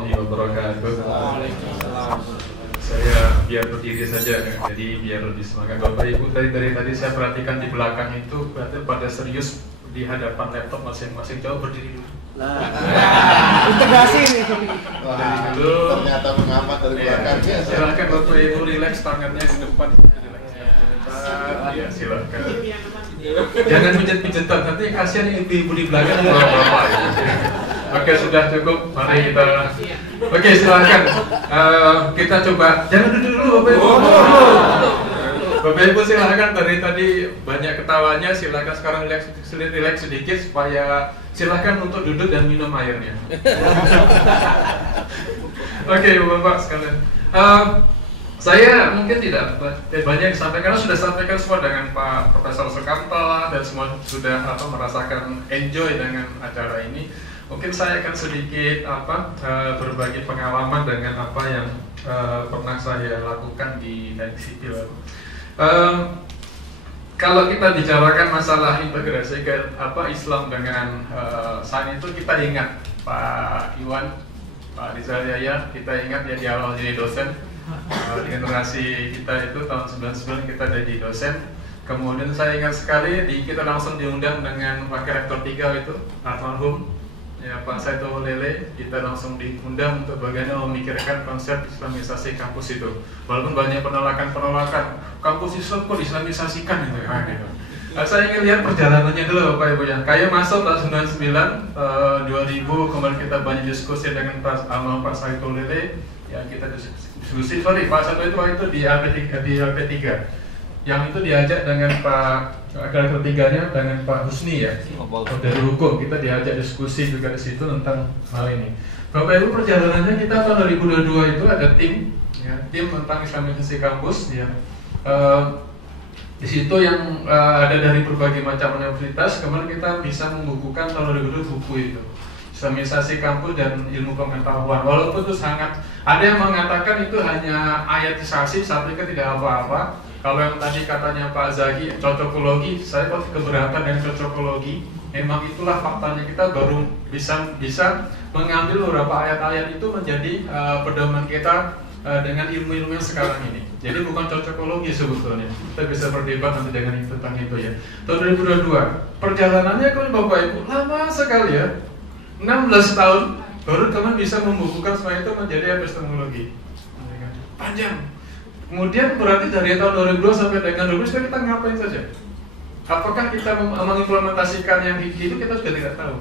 warahmatullahi wabarakatuh. Saya biar berdiri saja, jadi biar lebih semangat. Bapak Ibu, dari tadi saya perhatikan di belakang itu berarti pada serius di hadapan laptop masing-masing. Coba berdiri dulu. Integrasi nih. Wah, dulu. Ternyata mengamat dari belakang. Ya, silakan Bapak Ibu relax tangannya di depan. Ya, silakan. Jangan pijet-pijetan, nanti kasihan ibu-ibu di belakang bapak. Oke, sudah cukup. Mari kita. Oke, silakan. Kita coba. Jangan duduk dulu, Bapak Ibu. Bapak Ibu silakan. Dari tadi banyak ketawanya. Silakan sekarang relax sedikit supaya silakan untuk duduk dan minum airnya. Oke, Bapak sekalian. Saya mungkin tidak banyak disampaikan, karena sudah sampaikan semua dengan Pak Profesor Sukamta dan semua sudah merasakan enjoy dengan acara ini. Mungkin saya akan sedikit berbagi pengalaman dengan apa yang pernah saya lakukan di teknik sipil. Kalau kita bicarakan masalah integrasi Islam dengan sains itu, kita ingat Pak Iwan, Pak Rizal Yahya, kita ingat ya di awal jadi dosen. Di generasi kita itu tahun 99 kita jadi dosen. Kemudian saya ingat sekali kita langsung diundang dengan Wakil Rektor 3 itu almarhum ya Pak Saito Lele. Kita langsung diundang untuk bagaimana memikirkan konsep islamisasi kampus itu. Walaupun banyak penolakan kampus Islam kok islamisasikan gitu. Saya ingin lihat perjalanannya dulu Bapak Ibu ya. Kayak masuk tahun 99, 2000 kemudian kita banyak diskusi dengan Pak Saito Lele. Ya kita diskusi, Pak Sato itu di LP3 yang itu diajak dengan Pak Akal ketiganya dengan Pak Husni ya dari hukum. Kita diajak diskusi juga di situ tentang hal ini. Bapak Ibu, perjalanannya kita tahun 2022 itu ada tim tentang islamisasi kampus ya. Di situ yang ada dari berbagai macam universitas. Kemudian kita bisa membukukan tahun 2022 buku itu, islamisasi kampus dan ilmu pengetahuan. Walaupun itu sangat, ada yang mengatakan itu hanya ayatisasi, saya pikir tidak apa-apa. Kalau yang tadi katanya Pak Zaki cocokologi, saya kok keberatan dengan cocokologi. Memang itulah faktanya, kita baru bisa mengambil beberapa ayat-ayat itu menjadi pedoman kita dengan ilmu-ilmu yang sekarang ini. Jadi bukan cocokologi sebetulnya. Kita bisa berdebat nanti tentang itu ya. Tahun 2022, perjalanannya kan Bapak Ibu lama sekali ya. 16 tahun baru teman bisa membukukan semua itu menjadi epistemologi. Panjang. Kemudian berarti dari tahun 2002 sampai dengan 2000 kita ngapain saja? Apakah kita mengimplementasikan yang itu, kita sudah tidak tahu.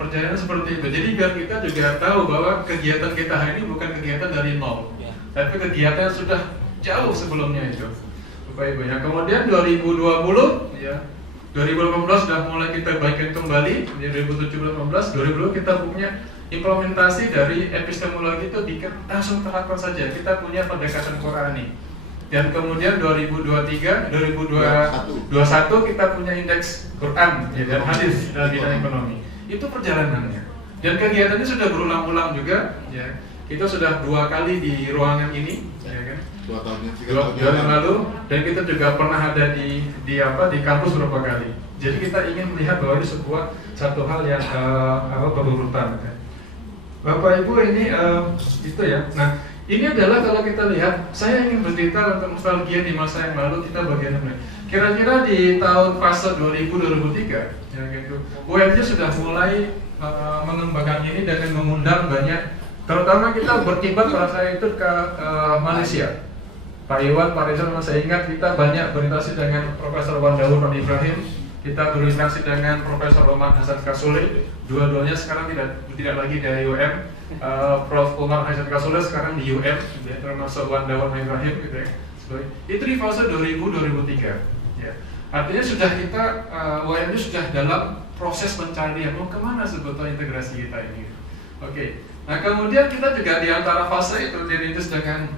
Perjalanan seperti itu. Jadi biar kita juga tahu bahwa kegiatan kita hari ini bukan kegiatan dari nol, tapi kegiatan yang sudah jauh sebelumnya itu. Bapak Ibu ya. Kemudian 2020 ya. 2018 sudah mulai kita baikkan kembali, di 2017-2018, 2020 kita punya implementasi dari epistemologi itu langsung terapkan saja. Kita punya pendekatan Qurani. Dan kemudian 2023, 2021 kita punya indeks Quran ya, dan hadis dalam bidang ekonomi. Itu perjalanannya. Dan kegiatannya sudah berulang-ulang juga ya. Kita sudah 2 kali di ruangan ini ya kan. 2 tahun yang lalu, dan kita juga pernah ada di kampus beberapa kali. Jadi kita ingin melihat bahwa ini satu hal yang berurutan. Bapak Ibu ini itu ya. Nah ini adalah kalau kita lihat, saya ingin bercerita tentang nostalgia di masa yang lalu kita bagaimana. Kira-kira di tahun fase 2000-2003 ya gitu, UMJ sudah mulai mengembangkan ini dengan mengundang banyak, terutama kita berkibar pada saya itu ke Malaysia. Pak Iwan, Pak Rizal, saya ingat kita banyak berinteraksi dengan Profesor Wandaur dan Ibrahim. Kita berinteraksi dengan Profesor Omar Hasan Kasule. Dua-duanya sekarang tidak lagi di UM. Prof. Omar Hasan Kasule sekarang di UM, termasuk Wandaur dan Ibrahim gitu ya. Itu di fase 2000-2003. Ya. Artinya sudah kita UM itu sudah dalam proses pencarian kemana sebetulnya integrasi kita ini. Oke. Nah kemudian kita juga di antara fase itu dirintis dengan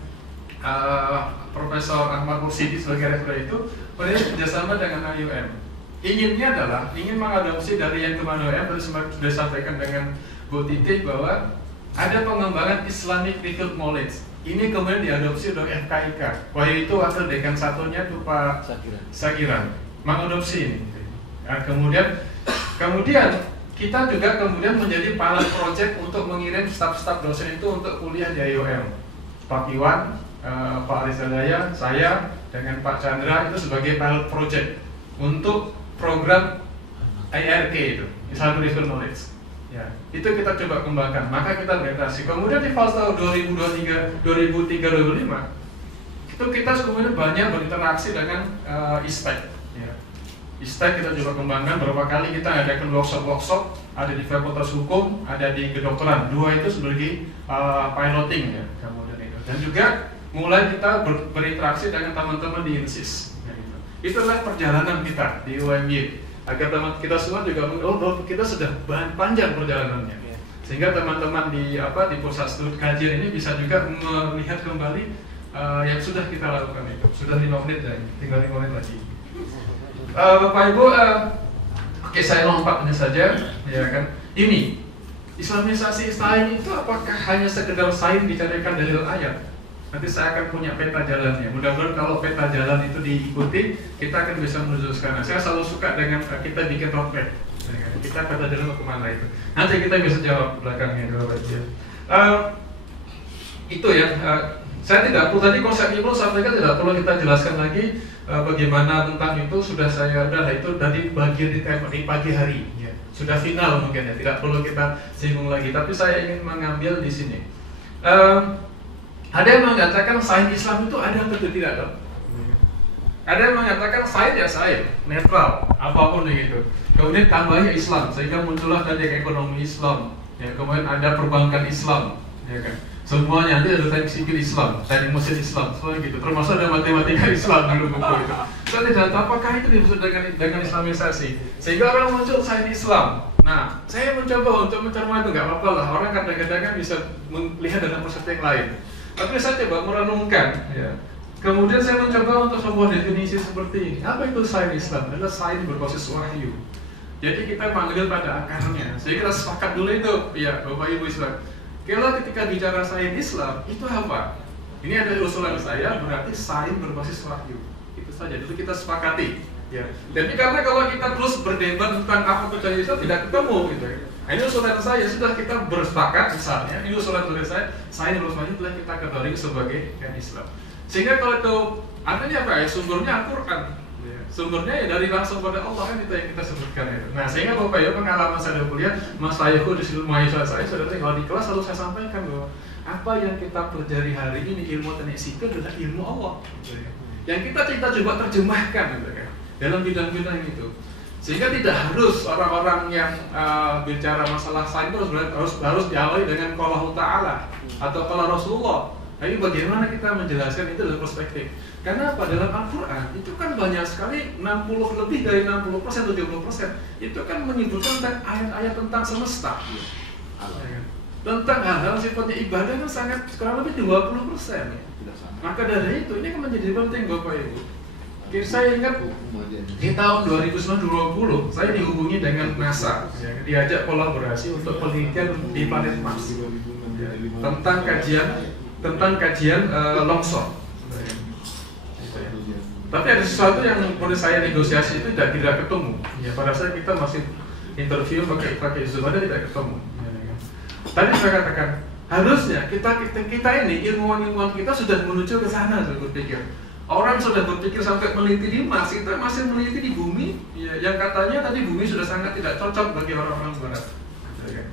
Profesor Ahmad Mursidi sebagai rektor itu kerjasama dengan IUM. Inginnya adalah ingin mengadopsi dari yang kemarin IUM, tadi sudah disampaikan dengan Bu Titi bahwa ada pengembangan Islamic Field Knowledge. Ini kemudian diadopsi oleh FKIK. Waktu itu wakil dekan satunya itu Pak Sagiran mengadopsi ini. Nah, kemudian kita juga kemudian menjadi pilot project untuk mengirim staf-staf dosen itu untuk kuliah di IOM. Pak Iwan, Pak Rizalaya, saya dengan Pak Chandra itu sebagai pilot project untuk program IRK itu, Islamic Religious Knowledge. Ya, itu kita coba kembangkan. Maka kita berinteraksi. Kemudian di fase tahun 2003, 2005 itu kita kemudian banyak berinteraksi dengan ISTEC. Ya. ISTEC kita coba kembangkan beberapa kali, kita adakan workshop, ada di Fakultas Hukum, ada di kedokteran. Dua itu sebagai piloting ya, kemudian itu. Dan juga mulai kita berinteraksi dengan teman-teman di INSIS. Ya, gitu. Itulah perjalanan kita di UMY. Agar teman kita semua juga bahwa kita sudah panjang perjalanannya, sehingga teman-teman di pusat studi kajian ini bisa juga melihat kembali yang sudah kita lakukan itu. Sudah 5 menit lagi, tinggal 5 menit lagi. Bapak Ibu, oke, saya lompatnya saja, ya kan. Ini Islamisasi sains itu apakah hanya sekedar sains dicarikan dalil ayat? Nanti saya akan punya peta jalannya. Mudah-mudahan kalau peta jalan itu diikuti, kita akan bisa menuju ke sana. Saya selalu suka dengan kita bikin roadmap. Kita peta jalan mau kemana itu. Nanti kita bisa jawab belakangnya kalau baca. Itu ya. Saya tidak perlu, tadi konsep Ibnu sampaikan tidak perlu kita jelaskan lagi bagaimana tentang itu. Sudah saya itu dari bagian di pagi hari. Ya. Sudah final mungkin ya. Tidak perlu kita singgung lagi. Tapi saya ingin mengambil di sini. Ada yang mengatakan sains Islam itu ada atau tidak, dong? Ada yang mengatakan sains ya sains, netral, apapun begitu. Kemudian tambahnya Islam, sehingga muncullah tadi ekonomi Islam. Ya, kemudian ada perbankan Islam, ya kan? Semuanya nanti ada teknik sipil Islam, teknik mesin Islam, semua gitu. Termasuk ada matematika Islam dulu buku itu. Saya tidak tahu apakah itu dimaksud dengan Islamisasi. Sehingga orang muncul sains Islam. Nah, saya mencoba untuk mencermati, nggak apa-apa lah. Orang kadang-kadang kan bisa melihat dalam perspektif lain. Tapi saya coba merenungkan, ya. Kemudian saya mencoba untuk sebuah definisi seperti ini. Apa itu sains Islam? Adalah sains berbasis wahyu. Jadi kita panggil pada akarnya. Jadi kita sepakat dulu itu, ya Bapak Ibu Islam. Kalau ketika bicara sains Islam, itu apa? Ini ada usulan saya, berarti sains berbasis wahyu. Itu saja, itu kita sepakati. Ya. Jadi karena kalau kita terus berdebat tentang apa itu sains Islam, tidak ketemu gitu ya. Nah, ini usulan saya, sudah kita bersepakat misalnya, ini usulan dari saya bersepakat telah kita ketahui sebagai Islam. Sehingga kalau itu, artinya apa ya, sumbernya Al-Quran. Sumbernya ya dari langsung pada Allah, kan itu yang kita sebutkan itu. Nah, sehingga Bapak Ibu pengalaman saya kuliah, Mas Ayahku di seluruh mahasiswa saya, saudara kalau di kelas selalu saya sampaikan bahwa apa yang kita pelajari hari ini, ilmu teknik sipil adalah ilmu Allah. Yang kita coba terjemahkan gitu kan, dalam bidang-bidang itu. Sehingga tidak harus orang-orang yang bicara masalah sains harus diawali dengan qaulullah Ta'ala atau qaul Rasulullah. Tapi bagaimana kita menjelaskan itu dalam perspektif? Karena apa? Dalam Al-Quran itu kan banyak sekali, lebih dari 60%, 70% itu kan menyebutkan tentang ayat-ayat tentang semesta, tentang hal-hal sifatnya ibadah kan sangat kurang lebih 20%. Maka dari itu ini kan menjadi penting Bapak Ibu. Saya ingat di tahun 2020 saya dihubungi dengan NASA, ya, diajak kolaborasi untuk penelitian di planet Mars ya, tentang kajian longsor. Tapi ada sesuatu yang menurut saya negosiasi itu tidak ketemu. Ya, pada saat kita masih interview pakai Zoom ada tidak ketemu. Ya. Tadi saya katakan harusnya kita ini ilmuwan kita sudah menuju ke sana, saya berpikir. Orang sudah berpikir sampai meneliti di Mars, kita masih meneliti di bumi, ya, yang katanya tadi bumi sudah sangat tidak cocok bagi orang-orang barat. Ya.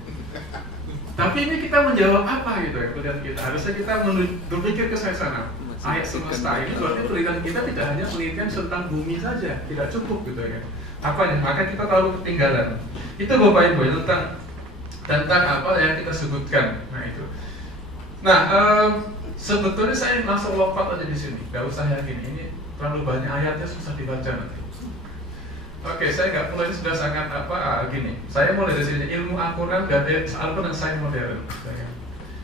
Tapi ini kita menjawab apa gitu ya, penelitian kita. Harusnya kita berpikir ke sana. Ayat semesta ini berarti penelitian kita tidak hanya penelitian tentang bumi saja, tidak cukup gitu ya. Apanya? Maka kita terlalu ketinggalan. Itu Bapak Ibu ya, tentang apa yang kita sebutkan. Nah itu. Nah, sebetulnya saya langsung lompat aja di sini, nggak usah yakin. Ini terlalu banyak ayatnya, susah dibaca nanti. Oke, saya nggak perlu, ini sudah sangat gini. Saya mulai dari sini, ilmu Al-Quran dan sains modern.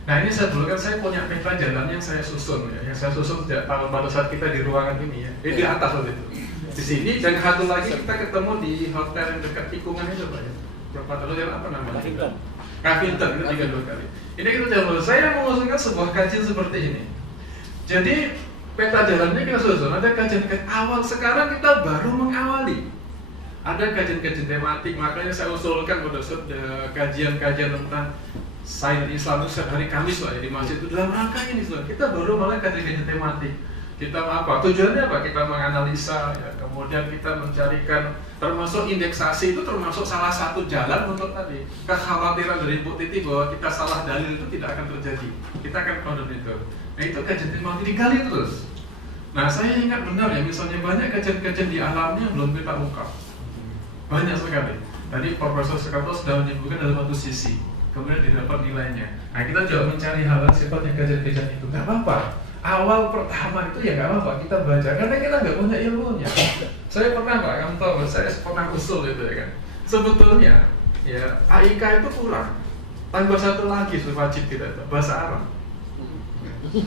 Nah ini sebelumnya saya punya peta jalan yang saya susun ya, sejak pada saat kita di ruangan ini ya, di atas waktu itu. Di sini dan satu lagi kita ketemu di hotel yang dekat tikungan itu Pak ya. Berapa tahun apa namanya? Kafinton itu 3 kali. Ini kita jalan. Saya mengusulkan sebuah kajian seperti ini. Jadi peta jalannya kita susun. Ada kajian awal, sekarang kita baru mengawali. Ada kajian-kajian tematik, makanya saya usulkan pada kajian-kajian tentang sains Islam itu setiap hari Kamis lah ya di masjid itu dalam rangka ini loh. Kita baru mulai kajian-kajian tematik. Kita apa? Tujuannya apa? Kita menganalisa, ya. Kemudian kita mencarikan, termasuk indeksasi itu termasuk salah satu jalan untuk tadi kekhawatiran dari Bu Titi bahwa kita salah dalil itu tidak akan terjadi. Kita akan produk itu. Nah itu kajian tematik digali terus. Nah saya ingat benar ya, misalnya banyak kajian-kajian di alamnya belum kita ungkap. Banyak sekali. Tadi Profesor Sukarto sudah menyebutkan dalam satu sisi, kemudian didapat nilainya. Nah kita juga mencari hal-hal sifatnya kajian-kajian itu. Gak apa-apa. Awal pertama itu ya gak apa-apa kita baca, karena kita nggak punya ilmunya. Saya pernah Pak, kamu tahu, saya pernah usul itu ya kan. Sebetulnya ya AIK itu kurang. Tambah satu lagi wajib kita itu bahasa Arab.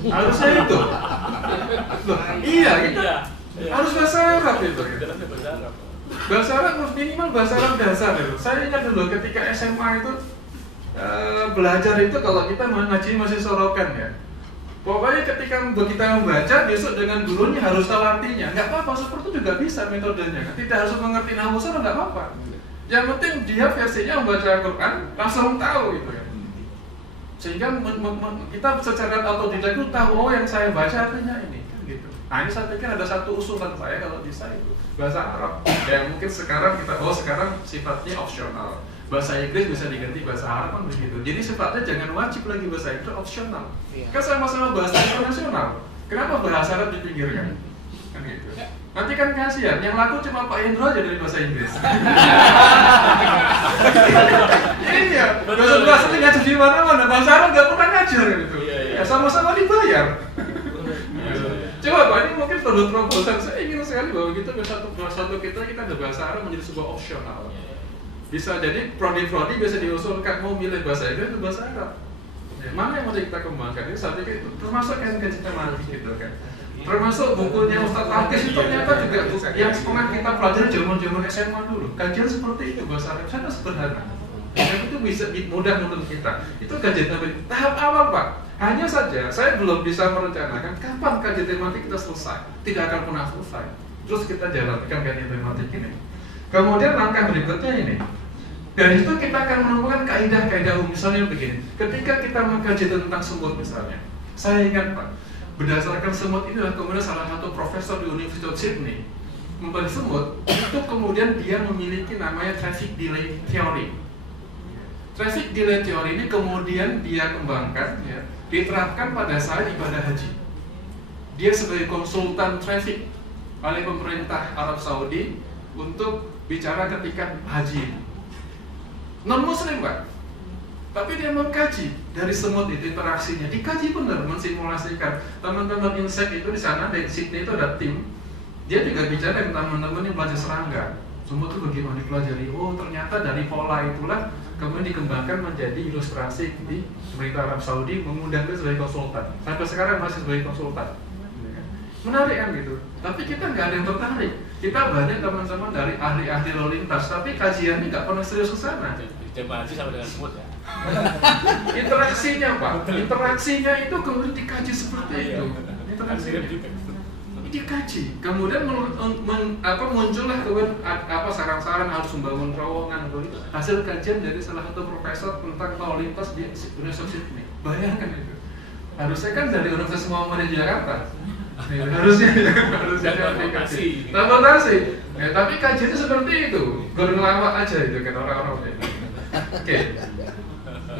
Harusnya itu. Loh, iya kita harus bahasa Arab itu. Bahasa Arab minimal bahasa Arab dasar itu. Saya ingat dulu ketika SMA itu belajar itu kalau kita ngaji masih sorokan ya. Pokoknya ketika kita membaca besok dengan gurunya harus tahu artinya. Nggak apa-apa, seperti itu juga bisa metodenya. Tidak harus mengerti nahwu soroh, nggak apa-apa. Yang penting dia versinya membaca Al-Quran langsung tahu gitu kan. Sehingga kita secara otodidak itu tahu oh yang saya baca artinya ini gitu. Nah ini saya pikir ada satu usulan saya kalau bisa itu bahasa Arab. Ya mungkin sekarang kita sekarang sifatnya opsional. Bahasa Inggris bisa diganti bahasa Arab kan begitu. Jadi sifatnya jangan wajib lagi bahasa Inggris, opsional. Kan sama-sama bahasa internasional. Kenapa bahasa Arab dipinggirkan? Kan gitu. Nanti kan kasihan, yang laku cuma Pak Hendro aja dari bahasa Inggris. Iya, bahasa ini ngajar di mana-mana, bahasa Arab nggak pernah ngajar gitu. Ya sama-sama dibayar. Coba Pak, ini mungkin produk proposal. Saya ingin sekali bahwa kita bersatu kita ada bahasa Arab menjadi sebuah opsional. Bisa jadi prodi-prodi bisa diusulkan mau milih bahasa Inggris atau bahasa Arab. Ya, mana yang mau kita kembangkan? Ini saya pikir itu termasuk yang kajian tematik gitu kan. Termasuk bukunya Ustadz Alkis itu ternyata juga yang pernah kita pelajari zaman SMA dulu. Kajian seperti itu bahasa Arab sangat sederhana. Dan itu bisa mudah menurut kita. Itu kajian tematik tahap awal Pak. Hanya saja saya belum bisa merencanakan kapan kajian tematik kita selesai. Tidak akan pernah selesai. Terus kita jalankan kajian tematik ini. Kemudian langkah berikutnya ini. Dari itu kita akan menemukan kaidah-kaidah umum. Misalnya begini, ketika kita mengkaji tentang semut misalnya, saya ingat Pak, berdasarkan semut itu kemudian salah satu profesor di Universitas Sydney mempelajari semut, itu kemudian dia memiliki namanya traffic delay theory. Traffic delay theory ini kemudian dia kembangkan, ya, diterapkan pada saat ibadah haji. Dia sebagai konsultan traffic oleh pemerintah Arab Saudi untuk bicara ketika haji. Non-muslim Pak, tapi dia mengkaji dari semut itu interaksinya, dikaji benar, mensimulasikan. Teman-teman insek itu di sana di Sydney itu ada tim, dia juga bicara dengan teman-teman yang belajar serangga. Semut itu bagaimana dipelajari? Oh ternyata dari pola itulah kemudian dikembangkan menjadi ilustrasi di pemerintah Arab Saudi mengundang dia sebagai konsultan. Sampai sekarang masih sebagai konsultan. Menarik kan gitu. Tapi kita nggak ada yang tertarik. Kita banyak teman-teman dari ahli-ahli lalu lintas, tapi kajiannya nggak pernah serius ke sana. Jemaah sama dengan semut ya. Interaksinya Pak, interaksinya itu kemudian dikaji seperti itu. Interaksinya dikaji. Kemudian muncullah kemudian saran-saran harus membangun terowongan. Hasil kajian dari salah satu profesor tentang lalu lintas di Universitas Sydney. Bayangkan itu. Harusnya kan dari Universitas Muhammadiyah Jakarta. harusnya aplikasi transportasi ya, tapi kajiannya seperti itu berlawak aja itu kan orang-orang. Oke.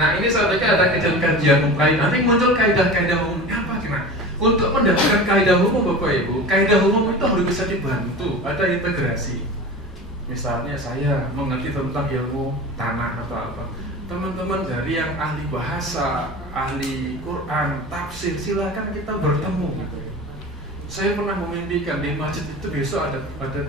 Nah ini saya pikir ada kajian-kajian lain. Nanti muncul kaidah-kaidah umum apa gimana? Untuk mendapatkan kaidah umum Bapak Ibu, kaidah umum itu harus bisa dibantu, ada integrasi. Misalnya saya mengerti tentang ilmu tanah atau apa, teman-teman dari yang ahli bahasa, ahli Quran, tafsir, silakan kita bertemu. Saya pernah memimpikan di masjid itu besok ada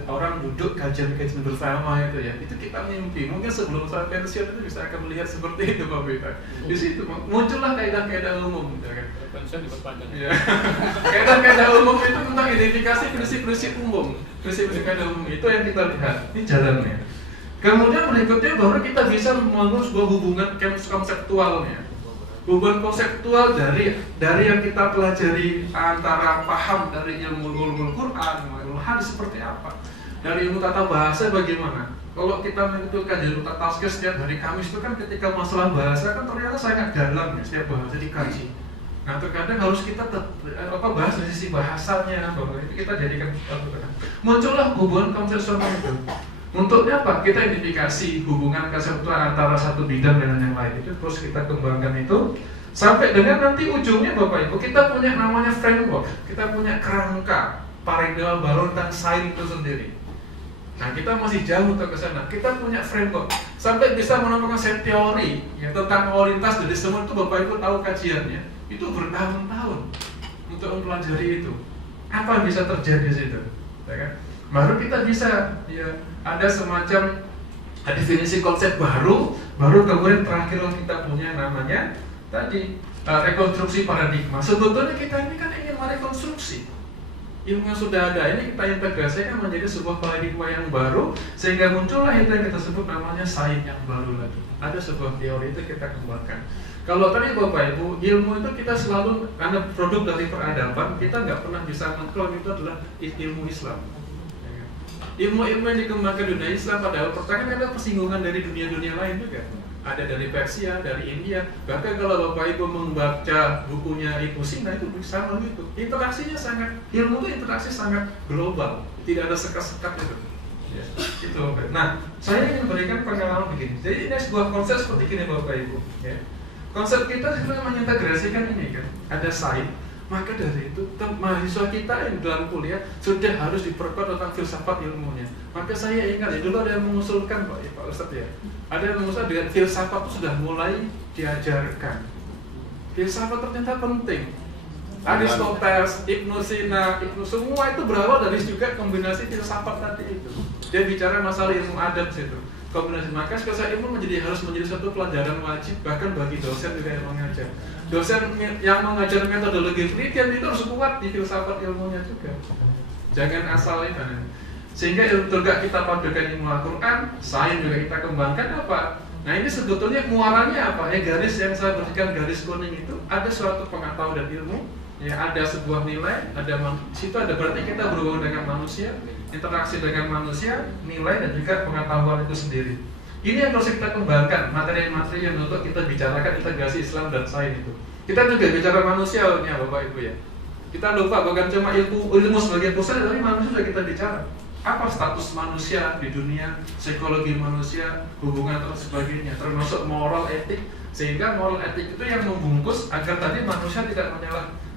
orang duduk kajian-kajian bersama itu ya. Itu kita mimpi. Mungkin sebelum saya pensiun itu bisa akan melihat seperti itu Pak Bita. Di situ muncullah kaidah-kaidah umum. Ya kan? Pensiun diperpanjang. Ya. Kaidah-kaidah umum itu tentang identifikasi prinsip-prinsip umum. Prinsip-prinsip kaidah umum itu yang kita lihat. Ini jalannya. Kemudian berikutnya baru kita bisa membangun sebuah hubungan konseptualnya. Hubungan konseptual dari yang kita pelajari antara paham dari ilmu Quran, ilmu hadis seperti apa. Dari ilmu tata bahasa bagaimana? Kalau kita mengikuti kajian Taskes setiap hari Kamis itu kan ketika masalah bahasa kan ternyata sangat dalam ya, setiap bahasa dikaji. Nah terkadang harus kita bahas dari sisi bahasanya, bahwa itu kita jadikan muncullah hubungan konseptual itu. Untuknya apa? Kita identifikasi hubungan konseptual antara satu bidang dengan yang lain itu terus kita kembangkan itu sampai dengan nanti ujungnya Bapak Ibu kita punya namanya framework, kita punya kerangka paradigma baru tentang sains itu sendiri. Nah kita masih jauh untuk ke sana. Kita punya framework sampai bisa menemukan set teori ya, tentang kualitas dari semua itu Bapak Ibu tahu kajiannya itu bertahun-tahun untuk mempelajari itu. Apa yang bisa terjadi di situ? Ya kan? Baru kita bisa ya ada semacam definisi konsep baru kemudian terakhir kita punya namanya tadi rekonstruksi paradigma. Sebetulnya kita ini kan ingin merekonstruksi ilmu yang sudah ada ini kita integrasikan menjadi sebuah paradigma yang baru sehingga muncullah itu yang kita sebut namanya sains yang baru lagi. Ada sebuah teori itu kita kembangkan. Kalau tadi Bapak Ibu, ilmu itu kita selalu karena produk dari peradaban, kita nggak pernah bisa mengklaim itu adalah ilmu Islam. Ilmu-ilmu yang dikembangkan dunia Islam padahal pertama ada persinggungan dari dunia-dunia lain juga. Ada dari Persia, dari India. Bahkan kalau Bapak Ibu membaca bukunya Ibnu Sina itu sama gitu. Interaksinya sangat, ilmu itu interaksi sangat global. Tidak ada sekat-sekat itu. Ya, itu. Nah, saya ingin berikan pengalaman begini. Jadi ini sebuah konsep seperti ini Bapak Ibu. Ya. Konsep kita sebenarnya mengintegrasikan ini kan. Ada sains. Maka dari itu mahasiswa kita yang dalam kuliah sudah harus diperkuat tentang filsafat ilmunya. Maka saya ingat ya dulu ada yang mengusulkan Pak Ustadz ya, ada yang mengusulkan dengan filsafat itu sudah mulai diajarkan. Filsafat ternyata penting. Aristoteles, Ibnu Sina, semua itu berawal dari juga kombinasi filsafat tadi itu. Dia bicara masalah ilmu adab situ. Kombinasi maka sekolah ilmu harus menjadi satu pelajaran wajib bahkan bagi dosen juga yang mengajar. Dosen yang mengajar metodologi penelitian itu harus kuat di filsafat ilmunya juga. Jangan asal itu. Sehingga juga kita padukan ilmu Al-Quran, sains juga kita kembangkan apa? Nah ini sebetulnya muaranya apa? Ya garis yang saya berikan garis kuning itu ada suatu pengetahuan dan ilmu. Ya ada sebuah nilai, situ ada berarti kita berhubungan dengan manusia, interaksi dengan manusia, nilai dan juga pengetahuan itu sendiri. Ini yang harus kita kembangkan, materi-materi yang untuk kita bicarakan integrasi Islam dan sains itu. Kita juga bicara manusianya Bapak Ibu ya. Kita lupa bukan cuma ilmu sebagai pusat, tapi manusia juga kita bicara. Apa status manusia di dunia, psikologi manusia, hubungan dan sebagainya, termasuk moral etik. Sehingga moral etik itu yang membungkus agar tadi manusia tidak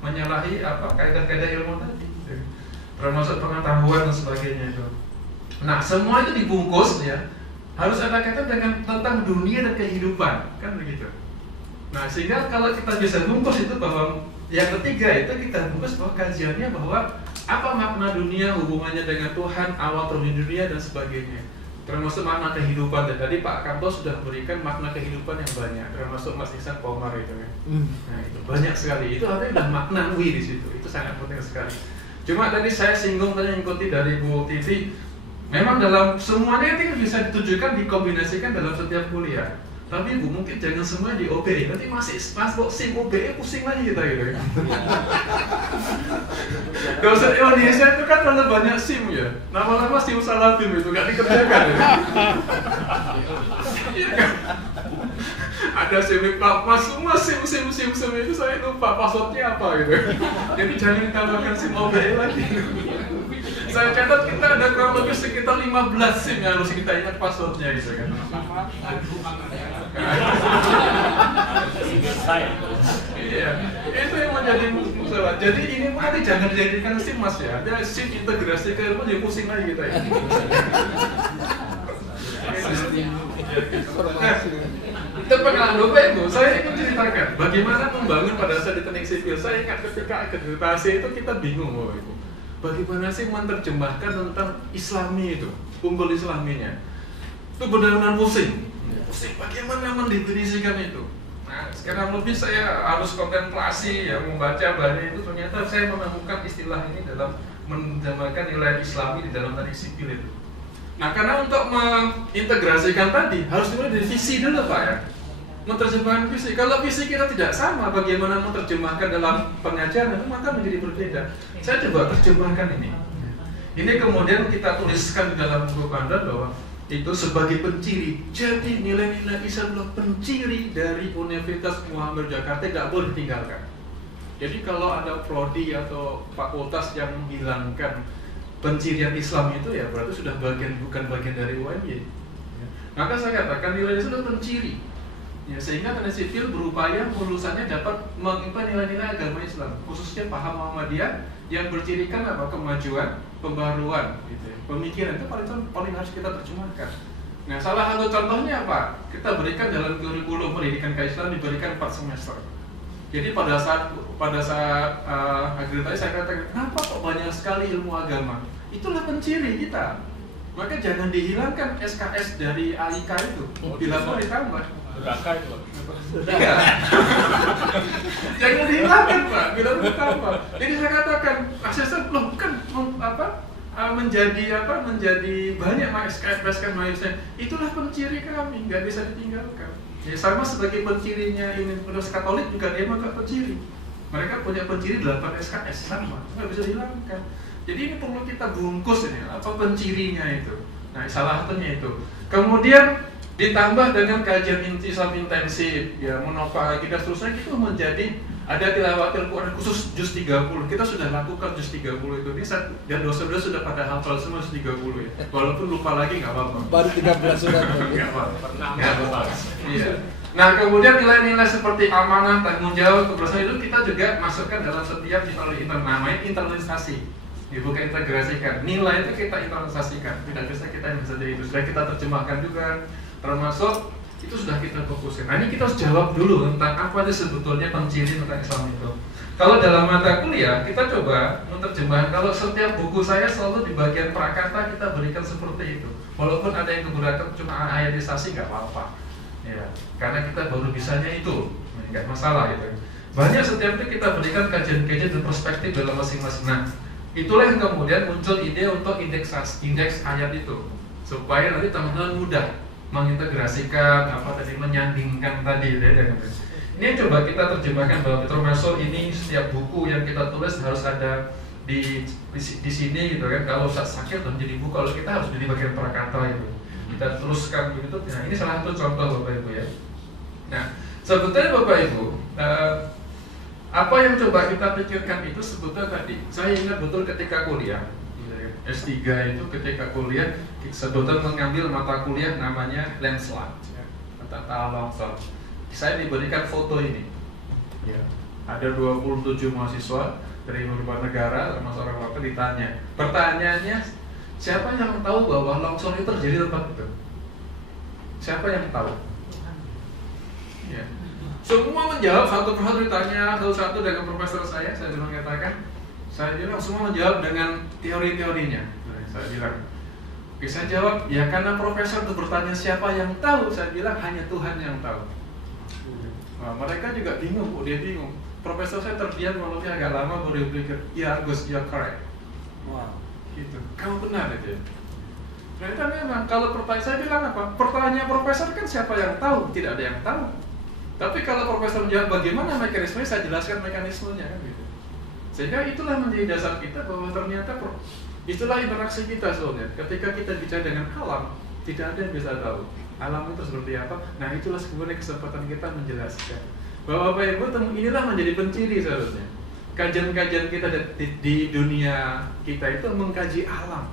menyalahi kaidah-kaidah ilmu tadi, termasuk pengetahuan dan sebagainya itu. Nah semua itu dibungkus ya harus ada kaitan dengan tentang dunia dan kehidupan kan begitu. Nah sehingga kalau kita bisa bungkus itu bahwa yang ketiga itu kita bungkus bahwa kajiannya bahwa apa makna dunia, hubungannya dengan Tuhan, awal turun dunia dan sebagainya. Termasuk makna kehidupan dan tadi Pak Kamto sudah memberikan makna kehidupan yang banyak, termasuk Mas Ihsan Komar itu kan. Nah itu banyak sekali, itu artinya sudah maknawi di situ, itu sangat penting sekali. Cuma tadi saya singgung tadi mengikuti dari Bu TV, memang dalam semuanya itu bisa ditujukan dikombinasikan dalam setiap kuliah. Tapi Bu mungkin jangan semua di OBE, nanti masih masuk SIM OBE pusing lagi kita gitu. Dosen Indonesia itu kan terlalu banyak SIM ya, lama-lama SIM salah BIM itu nggak dikerjakan ya. Ada SIM Platmas, semua SIM itu saya lupa passwordnya apa gitu. Jadi jangan ditambahkan SIM OBE lagi. Saya catat kita ada kurang lebih sekitar 15 SIM yang harus kita ingat passwordnya gitu kan. Iya, itu yang menjadi masalah. Jadi ini nanti jangan dijadikan SIM Mas ya. Ada SIM integrasi ke ilmu jadi pusing lagi kita ya. Itu pengalaman Bapak Ibu, saya ingin ceritakan bagaimana membangun pada saat di teknik sipil. Saya ingat ketika akreditasi itu kita bingung Bapak Ibu. Bagaimana sih menerjemahkan tentang Islami itu, unggul Islaminya. Itu benar-benar pusing. Bagaimana mendefinisikan itu? Nah, sekarang lebih saya harus kontemplasi ya, membaca banyak itu ternyata saya menemukan istilah ini dalam menerjemahkan nilai Islami di dalam teknik sipil itu. Nah, karena untuk mengintegrasikan tadi harus dimulai dari visi dulu Pak ya. Menerjemahkan visi. Kalau visi kita tidak sama, bagaimana menerjemahkan dalam pengajaran itu maka menjadi berbeda. Saya coba terjemahkan ini. Ini kemudian kita tuliskan di dalam buku panduan bahwa itu sebagai penciri. Jadi nilai-nilai Islam adalah penciri dari Universitas Muhammad Jakarta, tidak boleh ditinggalkan. Jadi kalau ada prodi atau fakultas yang menghilangkan pencirian Islam itu, ya berarti sudah bukan bagian dari UNY. Maka saya katakan nilai itu adalah penciri. Ya, sehingga teknik sipil berupaya lulusannya dapat mengimpan nilai-nilai agama Islam, khususnya paham Muhammadiyah yang bercirikan apa? Kemajuan, pembaruan, gitu ya. Pemikiran itu paling harus kita terjemahkan. Nah, salah satu contohnya apa? Kita berikan dalam kurikulum pendidikan Islam diberikan 4 semester. Jadi pada saat akhir tadi saya katakan, kenapa kok banyak sekali ilmu agama? Itulah penciri kita. Maka jangan dihilangkan SKS dari AIK itu. Bila mau ditambah. Durhaka itu. Iya. Jangan dihilangkan, Pak. Bila mau ditambah. Jadi saya katakan, asesor belum kan menjadi banyak SKS manusia. Itulah penciri kami, nggak bisa ditinggalkan. Ya sama sebagai pencirinya ini Universitas Katolik juga dia maka penciri. Mereka punya penciri 8 SKS sama, nggak bisa dihilangkan. Jadi ini perlu kita bungkus ini apa pencirinya itu. Nah, salah satunya itu. Kemudian ditambah dengan kajian Islam intensif, ya menopang akidah seterusnya itu menjadi ada tilawatil Quran khusus juz 30. Kita sudah lakukan juz 30 itu. Ini dan dosen-dosen sudah pada hafal semua juz 30 ya. Walaupun lupa lagi nggak apa-apa. Baru 13 surat. Nggak apa-apa. Pernah Nggak apa-apa. Iya. Nah, kemudian nilai-nilai seperti amanah, tanggung jawab, kebersamaan itu kita juga masukkan dalam setiap namanya internalisasi. Ya, bukan integrasikan. Nilai itu kita internalisasikan. Tidak bisa kita jadi itu. Sudah kita terjemahkan juga. Termasuk itu sudah kita fokuskan. Nah, ini kita harus jawab dulu tentang apa sih sebetulnya penciri tentang Islam itu. Kalau dalam mata kuliah kita coba menerjemahkan. Kalau setiap buku saya selalu di bagian prakata kita berikan seperti itu. Walaupun ada yang keberatan cuma ayatisasi nggak apa-apa. Ya, karena kita baru bisanya itu, nggak masalah gitu. Banyak setiap itu kita berikan kajian-kajian dan perspektif dalam masing-masing. Nah, itulah yang kemudian muncul ide untuk indeks ayat itu, supaya nanti teman-teman mudah mengintegrasikan menyandingkan tadi. Ini yang coba kita terjemahkan bahwa termasuk ini setiap buku yang kita tulis harus ada di sini gitu kan. Kalau sakit menjadi buku, kalau kita harus jadi bagian prakata itu. Kita teruskan begitu. Nah, ini salah satu contoh Bapak Ibu ya. Nah, sebetulnya Bapak Ibu, apa yang coba kita pikirkan itu sebetulnya tadi. Saya ingat betul ketika kuliah S3 itu ketika kuliah sebetulnya mengambil mata kuliah namanya landslide, tata longsor. Saya diberikan foto ini. Ya, ada 27 mahasiswa dari beberapa negara termasuk orang lokal ditanya. Pertanyaannya, siapa yang tahu bahwa longsor itu terjadi tempat itu? Siapa yang tahu? Ya. Semua menjawab satu persatu ditanya satu-satu dengan profesor saya bilang katakan, saya bilang semua menjawab dengan teori-teorinya. Saya bilang, oke, saya jawab, ya karena profesor itu bertanya siapa yang tahu, saya bilang hanya Tuhan yang tahu. Nah, mereka juga bingung, dia bingung. Profesor saya terdiam walaupun agak lama baru berpikir, ya Gus, you're correct. Wow. Gitu, kamu benar itu. Ternyata memang kalau pertanyaan saya bilang apa? Pertanyaan profesor kan siapa yang tahu? Tidak ada yang tahu. Tapi kalau profesor menjawab bagaimana mekanismenya, saya jelaskan mekanismenya kan gitu. Sehingga itulah menjadi dasar kita bahwa ternyata itulah interaksi kita sebenarnya. Ketika kita bicara dengan alam, tidak ada yang bisa tahu alam itu seperti apa. Nah, itulah sebenarnya kesempatan kita menjelaskan bahwa Bapak Ibu inilah menjadi penciri seharusnya. Kajian-kajian kita di dunia kita itu mengkaji alam.